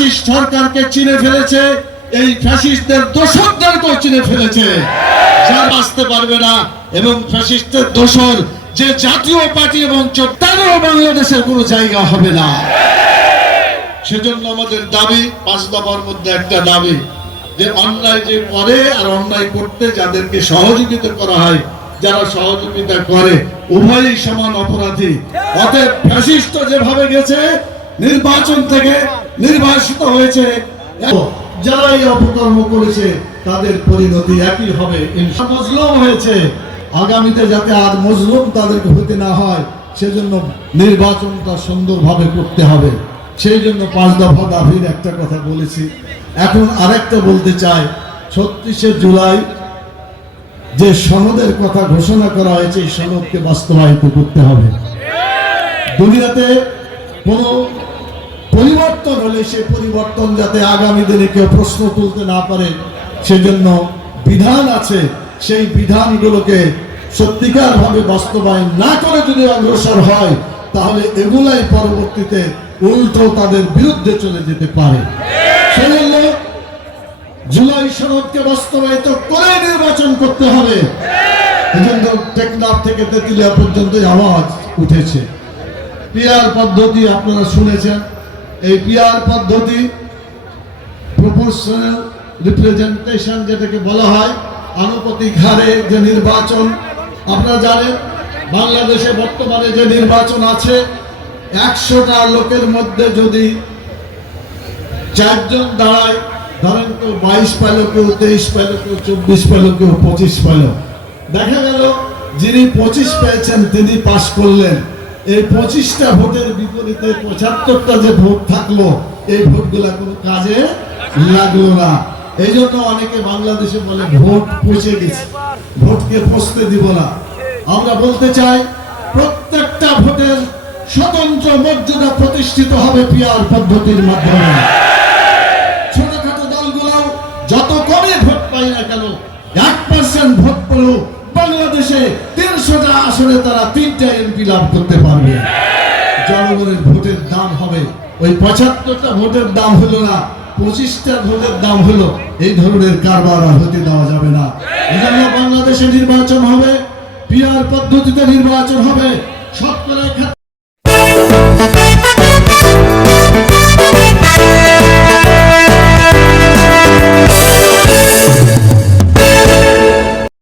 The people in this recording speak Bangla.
ফ্যাসিস্ট সরকারকে চিনে ফেলেছে, এই ফ্যাসিস্টদের দোসরদেরকেও চিনে ফেলেছে, যা বাঁচতে পারবে না। এবং ফ্যাসিস্টদের দোসর যে জাতীয় পার্টি এবং তাদেরও বাংলাদেশের কোনো জায়গা হবে না। সেজন্য আমাদের দাবি, 5 দফার মধ্যে একটা দাবি, যে অন্যায় যে করে আর অন্যায় করতে যাদেরকে সহযোগিতা করা হয়, যারা সহযোগিতা করে উভয়ই সমান অপরাধী। অতএব ফ্যাসিস্ট যেভাবে গেছে, নির্বাচন থেকে নির্বাসিত হয়েছে, যারা এই অপকর্ম করেছে তাদের পরিণতি একই হবে। মজলুম হয়েছে, আগামীতে যাতে আর মজলুম তাদেরকে হতে না হয় সেজন্য নির্বাচনটা সুন্দরভাবে করতে হবে। সেই জন্য 5 দফা দাবির একটা কথা বলেছি। এখন আরেকটা বলতে চাই, 36শে জুলাই যে সনদের কথা ঘোষণা করা হয়েছে, এই সনদকে বাস্তবায়িত করতে হবে। দুনিয়াতে কোনো পরিবর্তন হলে সেই পরিবর্তন যাতে আগামী দিনে কেউ প্রশ্ন তুলতে না পারে সেজন্য বিধান আছে। সেই বিধানগুলোকে সত্যিকার ভাবে বাস্তবায়ন না করে যদি অগ্রসর হয়, তাহলে এগুলাই পরবর্তীতে উল্টো তাদের বিরুদ্ধে চলে যেতে পারে। সেজন্য জুলাই সনদকে বাস্তবায়িত করে নির্বাচন করতে হবে। এজন্য টেকনাফ থেকে তেতুলিয়া পর্যন্ত আওয়াজ উঠেছে। পিআর পদ্ধতি আপনারা শুনেছেন। এই পিআর পদ্ধতি প্রপোর্শনাল রিপ্রেজেন্টেশন যেটাকে বলা হয়, আনুপাতিক হারে যে নির্বাচন। আপনারা জানেন বাংলাদেশে বর্তমানে যে নির্বাচন আছে, 100টা লোকের মধ্যে যদি 4 জন দাঁড়ায়, ধরেন কেউ 22 পেল, কেউ 23 পেল, কেউ 24 পেল, কেউ 25 পেল, দেখা গেল যিনি 25 পেয়েছেন তিনি পাশ করলেন। এই 25টা ভোটের বিপরীতে 75টা যে ভোট থাকলো, এই ভোটগুলা কোনো কাজে লাগলো না। এই জন্য অনেকে বাংলাদেশে বলে ভোট পচে গেছে, ভোটকে পচতে দিব না। আমরা বলতে চাই, প্রত্যেকটা ভোটের স্বতন্ত্র মর্যাদা প্রতিষ্ঠিত হবে পিআর পদ্ধতির মাধ্যমে। ছোটখাটো দলগুলো যত কমই ভোট পাই না কেন, 1% ভোট পেলেও বাংলাদেশে 300টা আসনে তারা 3টা এমপি লাভ করতে পারবে। জনগণের ভোটের দাম হবে ওই 75টা ভোটের দাম হলো না, 25টা ভোটের দাম হলো। এই ধরনের কারবার আর হতে দেওয়া যাবে না। এজন্য বাংলাদেশে নির্বাচন হবে, পিআর পদ্ধতিতে নির্বাচন হবে। সব